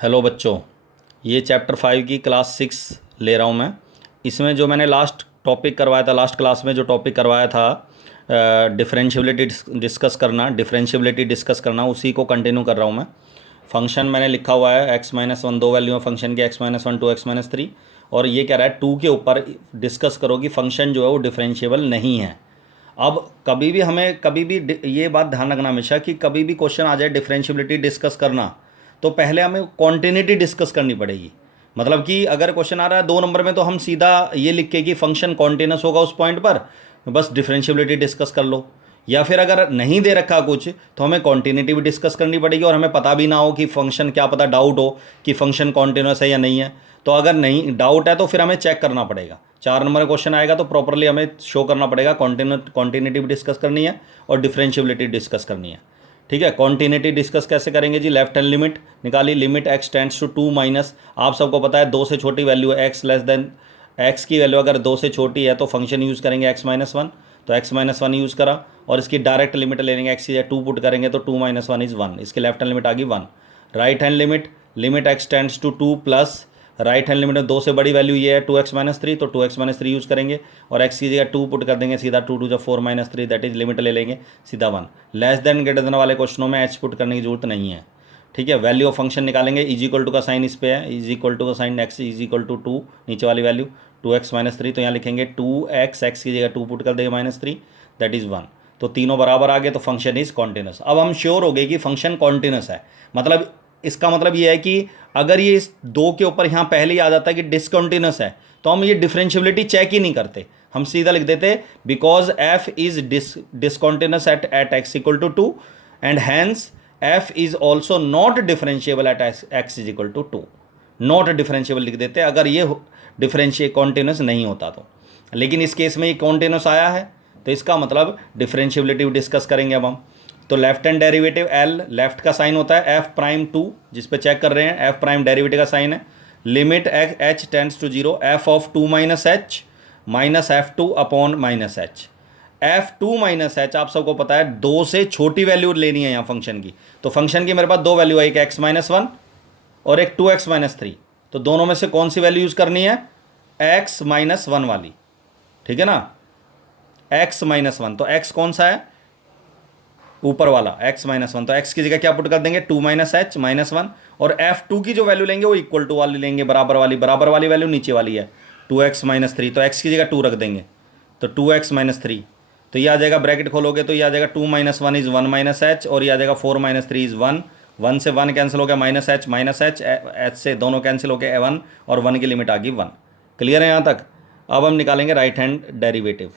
Hello बच्चों, ये chapter 5 की क्लास 6 ले रहा हूँ मैं। इसमें जो मैंने लास्ट टॉपिक करवाया था, लास्ट क्लास में जो टॉपिक करवाया था डिफरेंशियबिलिटी डिस्कस करना, उसी को कंटिन्यू कर रहा हूँ मैं। फंक्शन मैंने लिखा हुआ है x-1, दो वैल्यू है फंक्शन की x-1 टू x-3, और ये कह रहा है 2 के ऊपर डिस्कस करो कि फंक्शन जो है वो डिफरेंशिएबल नहीं है। अब कभी भी ये बात ध्यान रखना हमेशा कि कभी भी क्वेश्चन आ जाए डिफरेंशियबिलिटी डिस्कस करना, तो पहले हमें कॉन्टिन्यूटी डिस्कस करनी पड़ेगी। मतलब कि अगर क्वेश्चन आ रहा है 2 नंबर में, तो हम सीधा ये लिख के कि फंक्शन कॉन्टिन्यूस होगा उस पॉइंट पर, बस डिफरेंशियबिलिटी डिस्कस कर लो। या फिर अगर नहीं दे रखा कुछ, तो हमें कॉन्टिन्यूटी भी डिस्कस करनी पड़ेगी, और हमें पता भी ना हो कि फंक्शन, क्या पता डाउट हो कि फंक्शन कॉन्टिन्यूस है या नहीं है। तो अगर नहीं डाउट है तो फिर हमें चेक करना पड़ेगा। 4 नंबर का क्वेश्चन आएगा तो प्रॉपरली हमें शो करना पड़ेगा कॉन्टिन्यूटी भी डिस्कस करनी है और डिफरेंशियबिलिटी डिस्कस करनी है। ठीक है, कॉन्टिन्यूटी डिस्कस कैसे करेंगे जी? लेफ्ट हैंड लिमिट निकाली, लिमिट x टेंड्स टू 2 माइनस, आप सबको पता है 2 से छोटी वैल्यू है x लेस देन, x की वैल्यू अगर 2 से छोटी है तो फंक्शन यूज़ करेंगे x-1, तो x-1 यूज़ करा, और इसकी डायरेक्ट लिमिट ले लेंगे, x की 2 पुट करेंगे तो 2 - 1 इज़ 1, इसकी लेफ्ट हैंड लिमिट आ गई 1। Right hand limit, limit x tends to 2 plus, right hand limit में 2 से बड़ी वैल्यू ये है 2x-3, तो 2x-3 यूज़ करेंगे, और x की जगह 2 पुट कर देंगे, सीधा 2 2 4 - 3, दैट इज लिमिट ले लेंगे सीधा 1। लेस देन ग्रेटर देन वाले क्वेश्चनों में h पुट करने की जरूरत नहीं है। ठीक है, वैल्यू ऑफ फंक्शन निकालेंगे, इज इक्वल टू का साइन इस पे है, इज इक्वल टू का sign x is equal to 2, नीचे वाली वैल्यू 2x-3, तो यहाँ लिखेंगे 2x, x की जगह 2 पुट कर देंगे -3, दैट इज़ 1। तो तीनों बराबर आ गए, तो फंक्शन इज कॉन्टिन्यूस। अब हम श्योर हो गए कि फंक्शन कॉन्टिन्यूस है। मतलब इसका मतलब ये है कि अगर ये इस 2 के ऊपर यहाँ पहले ही आ जाता है कि डिसकंटिन्यूस है, तो हम ये डिफरेंशियबिलिटी चेक ही नहीं करते, हम सीधा लिख देते because f is discontinuous at x equal to 2, and hence f is also not differentiable at x is equal to 2। Not differentiable लिख देते अगर ये डिफरेंशिएट कॉन्टिन्यूस नहीं होता तो। लेकिन इस केस में ये कॉन्टिन्यूस आया है, तो इसका मतलब डिफरेंशियबिलिटी डिस्कस करेंगे अब हम। तो left hand derivative L, left का साइन होता है f'2, जिस पे चेक कर रहे हैं f' डेरिवेटिव का साइन है। Limit h tends to 0, f of 2 minus h minus f2 upon minus h. f2 minus h आप सबको पता है 2 से छोटी वैल्यू लेनी है यहाँ फंक्शन की, तो फंक्शन की मेरे पास 2 वैल्यू है, एक x-1 और एक 2x-3, तो दोनों में से कौन सी वैल्यू यूज़ करनी है? x-1 वाली। ठीक है ना, x-1, तो x कौन सा है? ऊपर वाला x-1, तो x की जगह क्या पुट कर देंगे? 2 माइनस एच माइनस 1, और f2 की जो वैल्यू लेंगे वो इक्वल टू वाली लेंगे, बराबर वाली वैल्यू नीचे वाली है 2x-3, तो x की जगह 2 रख देंगे, तो 2x-3, तो ये आ जाएगा, ब्रैकेट खोलोगे तो ये आ जाएगा 2 - 1 इज़ 1 माइनस एच, और ये आ जाएगा 4 - 3 इज़ 1, 1 से 1 कैंसिल हो गया, माइनस एच एच से दोनों कैंसिल हो गए 1, और 1 की लिमिट आ गई 1। क्लियर है यहाँ तक? अब हम निकालेंगे राइट हैंड डेरिवेटिव।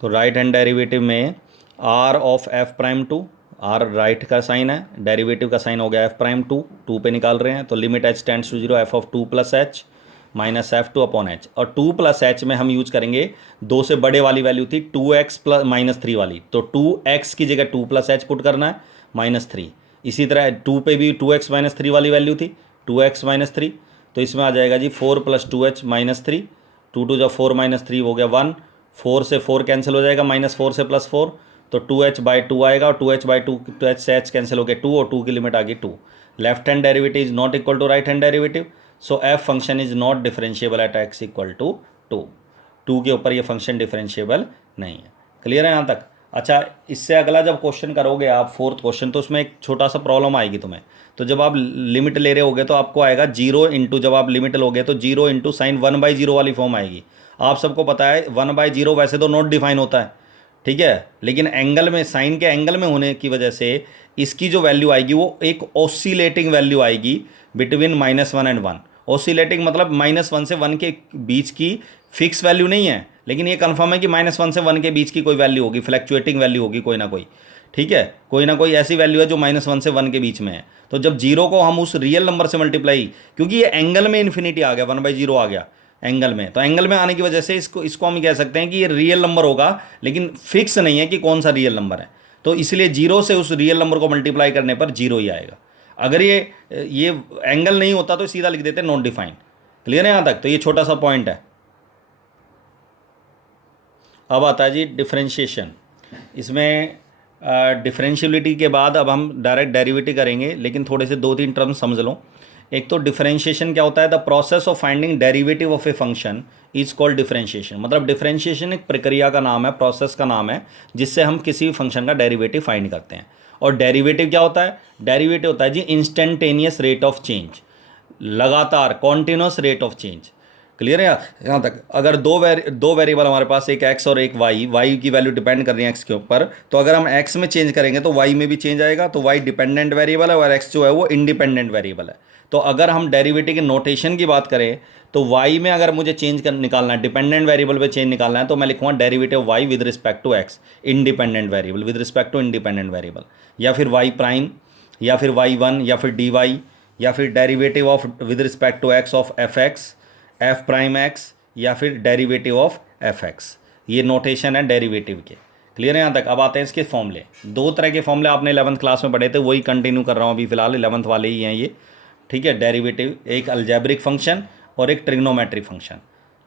तो राइट हैंड डेरिवेटिव में r of f'2, r right का साइन है, डेरिवेटिव का साइन हो गया f'2, 2 पे निकाल रहे हैं, तो limit h tends to 0, f of 2 plus h minus f2 upon h, और 2 प्लस एच में हम यूज करेंगे 2 से बड़े वाली वैल्यू थी 2x प्लस -3 वाली, तो 2x की जगह 2 प्लस एच पुट करना है -3। इसी तरह 2 पे भी 2x -3 वाली वैल्यू थी 2x -3, तो इसमें आ जाएगा जी 4 + 2h -3, 2 2 जब 4 - 3 हो गया 1, 4 से 4 कैंसिल हो जाएगा, -4 से +4, तो 2h/2 आएगा, और 2h/2 2h से h कैंसिल हो गया 2, और 2 की लिमिट आ गई 2। Left hand derivative is not equal to right hand derivative, so f function is not differentiable at x equal to 2। 2 के ऊपर ये फंक्शन डिफरेंशिएबल नहीं है। क्लियर है यहाँ तक? अच्छा, इससे अगला जब क्वेश्चन करोगे आप 4th क्वेश्चन, तो उसमें एक छोटा सा प्रॉब्लम आएगी तुम्हें। तो जब आप लिमिट ले रहे होगे तो आपको आएगा 0 इंटू, जब आप लिमिट लोगे तो 0 इंटू साइन 1/0 वाली फॉर्म आएगी। आप सबको पता है 1/0 वैसे तो नॉट डिफाइन होता है, ठीक है, लेकिन एंगल में, साइन के एंगल में होने की वजह से इसकी जो वैल्यू आएगी वो एक ऑसिलेटिंग वैल्यू आएगी बिटवीन -1 एंड 1। ऑसिलेटिंग मतलब -1 से 1 के बीच की फिक्स वैल्यू नहीं है, लेकिन ये कंफर्म है कि -1 से 1 के बीच की कोई वैल्यू होगी, फ्लैक्चुएटिंग वैल्यू होगी कोई ना कोई। ठीक है, कोई ना कोई ऐसी वैल्यू है जो -1 से 1 के बीच में है। तो जब 0 को हम उस रियल नंबर से मल्टीप्लाई, क्योंकि ये एंगल में इन्फिनिटी आ गया, 1/0 आ गया एंगल में, तो एंगल में आने की वजह से इसको हम कह सकते हैं कि ये रियल नंबर होगा, लेकिन फिक्स नहीं है कि कौन सा रियल नंबर है। तो इसलिए 0 से उस रियल नंबर को मल्टीप्लाई करने पर 0 ही आएगा। अगर ये एंगल नहीं होता तो सीधा लिख देते नॉट डिफाइन। क्लियर है यहाँ तक? तो ये छोटा सा पॉइंट है। अब आता है जी डिफरेंशिएशन। इसमें डिफरेंशियबिलिटी के बाद अब हम डायरेक्ट डेरिवेटिव करेंगे, लेकिन थोड़े से 2-3 टर्म समझ लो। एक तो डिफरेंशिएशन क्या होता है, the process of finding derivative of a function is called differentiation. मतलब डिफरेंशिएशन एक प्रक्रिया का नाम है, प्रोसेस का नाम है, जिससे हम किसी भी फंक्शन का डेरिवेटिव फाइंड करते हैं। और डेरिवेटिव क्या होता है? डेरिवेटिव होता है जी इंस्टेंटेनियस रेट ऑफ चेंज, लगातार continuous rate of change. Clear है यहाँ तक? अगर दो वेरिएबल हमारे पास, एक एक्स और एक वाई की वैल्यू डिपेंड कर रही है एक्स के ऊपर, तो अगर हम एक्स में चेंज करेंगे तो वाई में भी चेंज आएगा, तो वाई डिपेंडेंट वेरिएबल है और एक्स जो है वो इंडिपेंडेंट वेरिएबल है। तो अगर हम डेरिवेटिव के नोटेशन की बात करें तो वाई में अगर मुझे चेंज कर निकालना है, डिपेंडेंट वेरिएबल पे चेंज निकालना है, तो मैं लिखूंगा derivative y with respect to x, independent variable with respect to independent variable, या फिर वाई प्राइम, या फिर वाई वन, या फिर डी वाई, या फिर derivative of with respect to x of f x, f prime x, या फिर डेरिवेटिव ऑफ एफ एक्स। ये नोटेशन है डेरिवेटिव के। क्लियर है यहाँ तक? अब आते हैं इसके फॉर्मूले। दो तरह के फॉर्मूले आपने 11th क्लास में पढ़े थे, वही कंटिन्यू कर रहा हूँ अभी फिलहाल, 11th वाले ही हैं ये। ठीक है, डेरिवेटिव एक अलजेब्रिक फंक्शन और एक ट्रिग्नोमेट्रिक फंक्शन।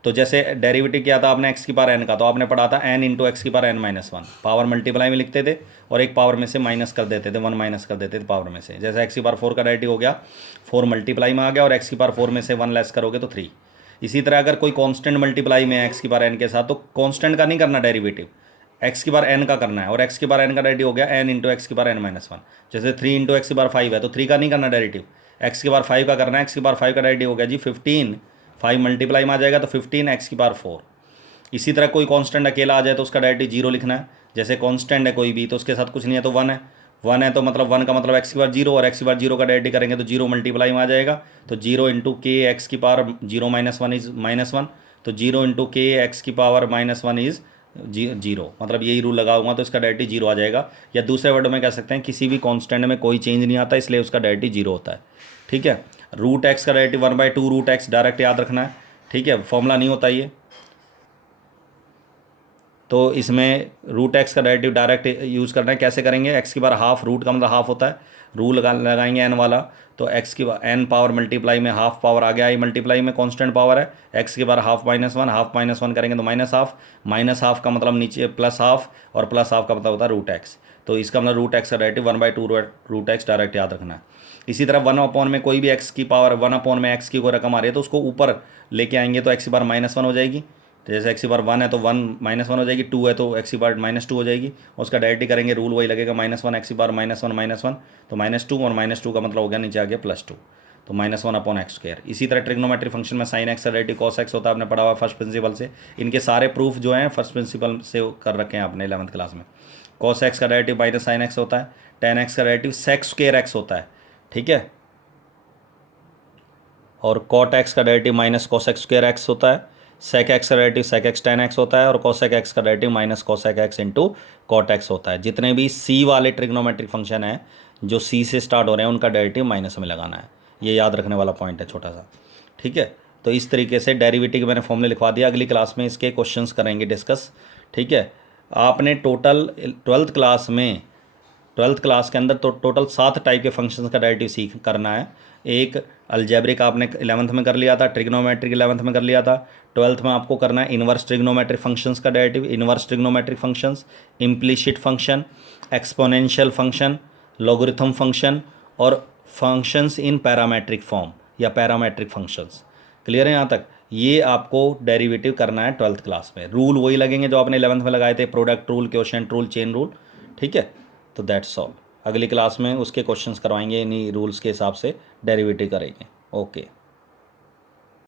तो जैसे डेरिवेटिव किया था आपने एक्स की पावर एन का, तो आपने पढ़ा था एन इंटू एक्स की power n minus one, power multiply में लिखते थे और एक पावर में से माइनस कर देते थे, वन माइनस कर देते थे पावर में से। जैसे एक्स की पावर 4 का डेरिवेटिव हो गया, 4 मल्टीप्लाई में आ गया, और एक्स की पावर 4 में से 1 लेस करोगे तो 3। इसी तरह अगर कोई कांस्टेंट मल्टीप्लाई में है एक्स की बार एन के साथ, तो कांस्टेंट का नहीं करना डेरिवेटिव, एक्स की बार एन का करना है, और एक्स की बार एन का डेरिवेटिव हो गया एन इंटू एक्स की बार एन माइनस वन। जैसे 3 इंटू एक्स की बार 5 है, तो 3 का नहीं करना डेरिवेटिव, एक्स की बार 5 का करना है। एक्स की बार 5 का डेरिवेटिव हो गया जी 15, 5 मल्टीप्लाई में आ जाएगा तो 15 एक्स की बार 4। इसी तरह कोई कांस्टेंट अकेला आ जाए तो उसका डेरिवेटिव 0 लिखना है। जैसे कांस्टेंट है कोई भी, तो उसके साथ कुछ नहीं है तो 1 है, 1 है तो मतलब 1 का मतलब एक्स की बार 0, और एक्स की बार 0 का डेरिवेटिव करेंगे तो 0 मल्टीप्लाई में आ जाएगा, तो 0 इंटू के एक्स की पावर 0 माइनस वन इज -1, तो 0 इंटू के एक्स की पावर -1 इज 0। मतलब यही रूल लगाऊंगा तो इसका डेरिवेटिव 0 आ जाएगा। या दूसरे वर्ड में कह सकते हैं किसी भी कांस्टेंट में कोई चेंज नहीं आता, इसलिए उसका डेरिवेटिव 0 होता है। ठीक है, रूट एक्स का डेरिवेटिव 1/2 रूट एक्स डायरेक्ट याद रखना है। ठीक है, फॉर्मूला नहीं होता ये, तो इसमें रूट एक्स का डेरिवेटिव डायरेक्ट यूज़ करना है। कैसे करेंगे? एक्स की बार हाफ, रूट का मतलब हाफ होता है, रूल लगाएंगे एन वाला, तो एक्स की एन पावर मल्टीप्लाई में हाफ पावर आ गया, आई मल्टीप्लाई में कांस्टेंट पावर है, एक्स की बार हाफ -1, हाफ -1 करेंगे तो माइनस हाफ का मतलब नीचे प्लस हाफ, और प्लस हाफ का मतलब होता है रूट एक्स। तो इसका मतलब रूट एक्स का डेरिवेटिव 1/2 रूट एक्स डायरेक्ट याद रखना है। इसी तरह 1/, में कोई भी एक्स की पावर 1/, में एक्स की कोई रकम आ रही है तो उसको ऊपर लेके आएंगे तो एक्स की बार -1 हो जाएगी। तो जैसे एक्स की बार 1 है तो 1 -1 हो जाएगी, 2 है तो एक्स की बार -2 हो जाएगी, उसका डायरेक्ट करेंगे रूल वही लगेगा -1 एक्स की बार -1 तो -2, और -2 का मतलब हो गया नीचे आ गया +2, तो -1/x²। इसी तरह ट्रिग्नोमेट्रिक फंक्शन में साइन एक्स का डेरिवेटिव कॉस एक्स होता है, आपने पढ़ा हुआ फर्स्ट प्रिंसिपल से। इनके सारे प्रूफ जो हैं फर्स्ट प्रिंसिपल से कर रखे हैं आपने 11th क्लास में। कॉस एक्स का डेरिवेटिव माइनस साइन एक्स होता है, टेन एक्स का डेरिवेटिव सेक² एक्स होता है। ठीक है, और कॉट एक्स का डेरिवेटिव माइनस कॉस एक्स² एक्स होता है, सेक एक्स का derivative sec x tan x होता है, और कोसेक एक्स का derivative minus cosec x into cot x होता है। जितने भी सी वाले ट्रिग्नोमेट्रिक फंक्शन हैं जो सी से स्टार्ट हो रहे हैं उनका डेरिवेटिव माइनस में लगाना है। ये याद रखने वाला पॉइंट है छोटा सा। ठीक है, तो इस तरीके से डेरिवेटिव के मैंने फॉर्मूले लिखवा दिया, अगली क्लास में इसके क्वेश्चंस करेंगे डिस्कस। ठीक है, आपने टोटल 12th क्लास के अंदर तो टोटल 7 टाइप के फंक्शंस का डेरिवेटिव सीख करना है। एक अलजेब्रिक आपने 11th में कर लिया था, ट्रिग्नोमेट्रिक 11th में कर लिया था। 12th में आपको करना है इन्वर्स ट्रिग्नोमेट्रिक फंक्शंस का derivative, inverse trigonometric functions, implicit function, exponential function, logarithm function, और फंक्शंस इन पैरामेट्रिक फॉर्म या पैरामेट्रिक फंक्शंस। क्लियर है यहाँ तक? ये आपको डेरिवेटिव करना है 12th क्लास में। रूल वही लगेंगे जो आपने 11th में लगाए थे, product rule, quotient rule, chain rule. ठीक है, तो दैट्स ऑल। अगली क्लास में उसके क्वेश्चंस करवाएंगे, इन्हीं रूल्स के हिसाब से डेरिवेटिव करेंगे। ओके।